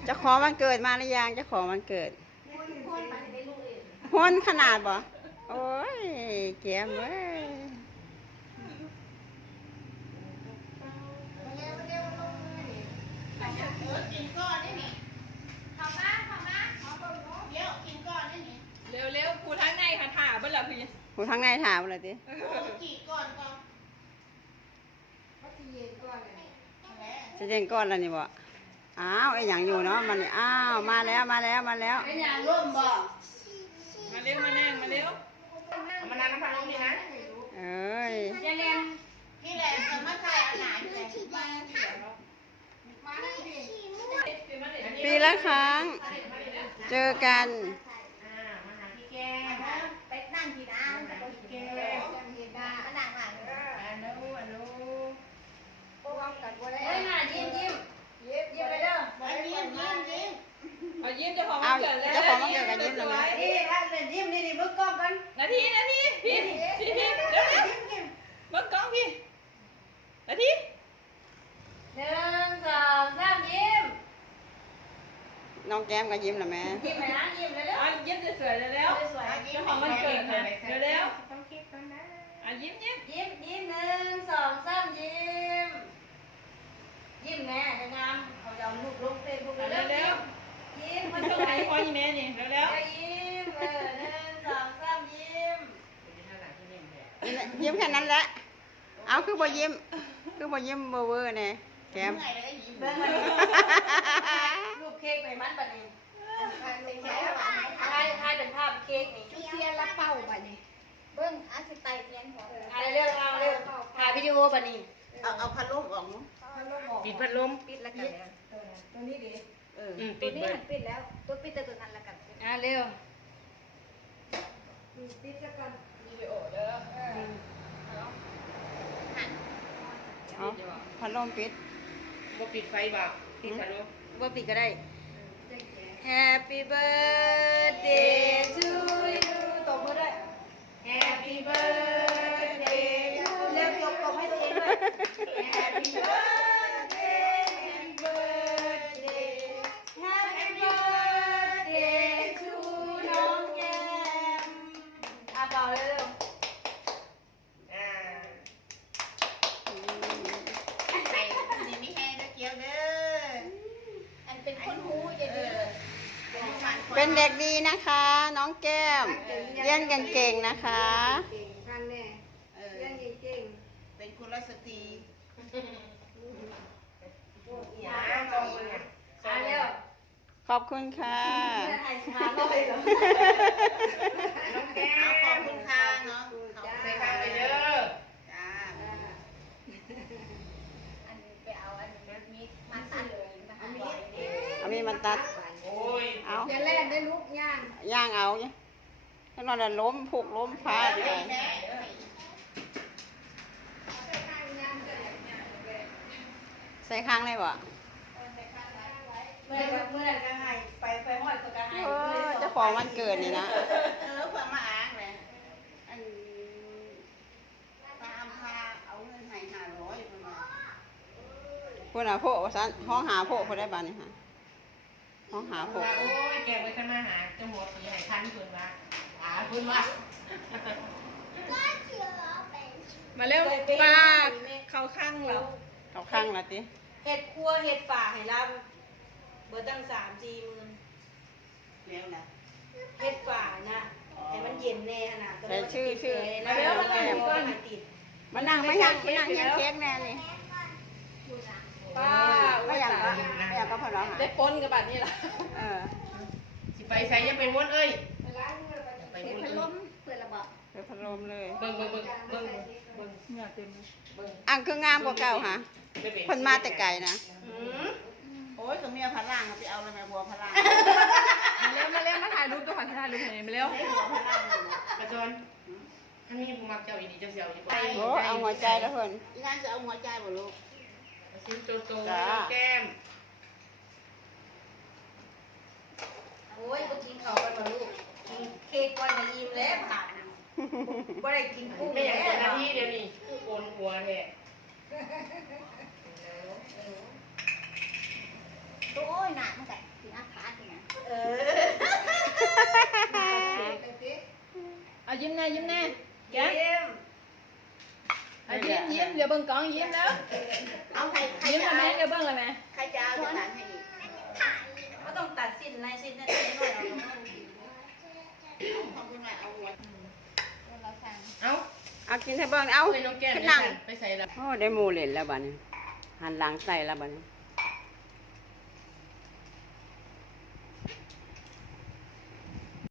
เจ้าของวันเกิดมาหรือยังเจ้าของวันเกิดพ้นขนาดบ่โอ้ยแก้มเว้ยกินก้อนได้นี่ทำนะเดี๋ยวกินก้อนได้นี่เร็วๆกูทั้งในค่ะถ่าเบิ่งละพี่หูทางในถามเลยดิกี่ก้อนก็จะเจงก้อนแล้วนี่บ่อ้าวไอ้หยังอยู่เนาะมันนี่อ้าวมาแล้วเป็นอย่างร่วมบ่มาเร็วมานั่งมาเร็วมานานน้ำพันลมนี่นะเอ้ยยายเล่นพี่แหลมจะมาถ่ายอาหารเลยมาปีละครั้งเจอกันมาหาพี่แก้มไปนั่งกินน้ำกับพี่แก้มมานั่งหลังอนุพวกเรากันบ่ได้เฮ้ยมายิ้มไปเด้อยิ้มเอายิ้มเจ้าของเอาวันเกิดแล้วเจ้าของวันเกิดกันยิ้มเลยไหมนี่ท่านเลยยิ้มนี่เบิ่งกล้องกันนาทีพี่เร็วเบิ่งกล้องพี่นาที 1 2 3ยิ้มน้องแก้มก็ยิ้มละแม่ยิ้มไปนะยิ้มเลยเอายิ้มสวยๆเร็วสวยเจ้าของวันเกิดนะเร็วต้องคิดก่อนนะๆยิ้มยิ้ม1 2 3ยิ้มแน่งามเขาจะเอาลูกลงเฟซบุ๊กเร็วยิ้มๆมันต้องไหนพอยี่แม่นี่เร็วยิ้ม1 2 3ยิ้มยิ้มแค่นั้นแหละเอาคือบ่ยิ้มเวอร์ๆเนี่ยแก้มเบิ่งมารูปเค้กไปมันบัดนี้ถ่ายเป็นภาพเค้กนี่เทียนละเป้าบัดนี้เบิ้งอาสิไตเทียนหัวถ่ายเร็วถ่ายวิดีโอบัดนี้เอาพัดลมออกมั้งปิดพัดลมปิดแล้วกันแล้วตัวนี้ดิปิตัวดนี้เบิดมันปิดแล้วตัวปิดแต่ตัวนั้นละกันเร็วปิดแล้วกันเอาพัดลมปิดบ่ปิดไฟบ่ปิดพัดลมว่าปิดก็ได้ Happy birthday to you ตบมือด้วย Happy birthday to you เร็วตบให้ตัวเองด้วย Happy birthday Happy birthday Happy birthday to น้องแก้มเป่าเร็วนี่ไม่แห้งเกี่ยวเด้ออันเป็นคนหูจะดีเป็นเด็กดีนะคะ น้องแก้มเรียนเก่งๆนะคะเก่งทางแน่เรื่องเก่งเป็นคุณรัสตรีเร็วขอบคุณค่ะไอ้ชาลอยเหรอน้องแก้วขอบคุณค่ะเนาะใส่ข้าวไปเด้อจ้าอันไปเอาอันมีมาตัดเลยนะคะเอามีดมันตัดโอ้ยเอาจะแล่นได้ลูกย่างย่างเอาเนี่ยถ้านอนล้มผูกล้มพาดเลยใส่ข้างเลยบ่เมื่อไหร่ก็ให้ไปหอดตัวก็ให้เจ้าของวันเกิดนี่นะเพื่อมาอ้างเลยอันตามพาเอาเงินให้500ประมาณพูดน่ะโพว่าซั่นห้องหาโพพูดได้บ้านนี่ค่ะห้องหาโพโอ้ยแกไปขึ้นมาหาจังหวัดสีให้ทันเพิ่นว่าเพิ่นว่ามาเร็วป้าเข้าข้างเราเอาข้างละติเห็ดครัวเห็ดป่าให้เราเบอร์ตั้ง3-4 หมื่นแล้วนะเห็ดป่านะให้มันเย็นแน่นะใส่ชื่อมาเร็วมาเร็วก้อนติดมานั่งไม่ยังเค้กแน่นี่ป้าไม่อยากก็พอแล้วได้ปนกับบัดนี้ล่ะสิไปใส่ยังเป็นวนเอ้ยเห็นพัดลมเปิดระเบิดเปิดพัดลมเลยเบิ่งเนี่ยเต็มอ่างคืองามกว่าเก่าค่ะคนมาแต่ไกลนะโอ้ยกับเมียพลังไปเอาอะไรมาบัวพลังมาเร็วมาถ่ายรูปตัวขอถ่ายรูปหน่อยมาเร็วกระจอนท่านมีผู้มักเจ้าอีดีเจ้าเสียวอยู่ไปโอ้เอาหัวใจแล้วเพิ่นอีนั่นจะเอาหัวใจบ่ลูกซิมโตแก้มโอ้ยก็กินข้าวกันมาลูกกินเค้กก่อนมาอิ่มแล้วผ่านบ่ได้กินกุ้งไม่อแล้ยากเป็นหน้าว ที่เดี๋ยวนี้โกนหัวแท้โอ้ยหนักมันแต่ยิ้มแน่ยิ้มแน่เยี่แก้มยมอ่ะยิ้มเดี๋ยวเบิ่งกล้องยิ้มแล้วเอาใครยิ้มละแม่เดี๋ยวเบิ่งละแม่ใครจะเอาจะตัดให้อีกก็ต้องตัดสิ้นในสิ้นนั่นเองหน่อยขอบคุณหน่อยเอาหัวเราสั่งเอ้าเอากินให้เบิ่งเอาเอ้ยน้องแก้มขึ้นนั่งไปใส่ละโอ้ได้หมู่เล่นแล้วบัดนี้หันหลังใส่แล้วบัดนี้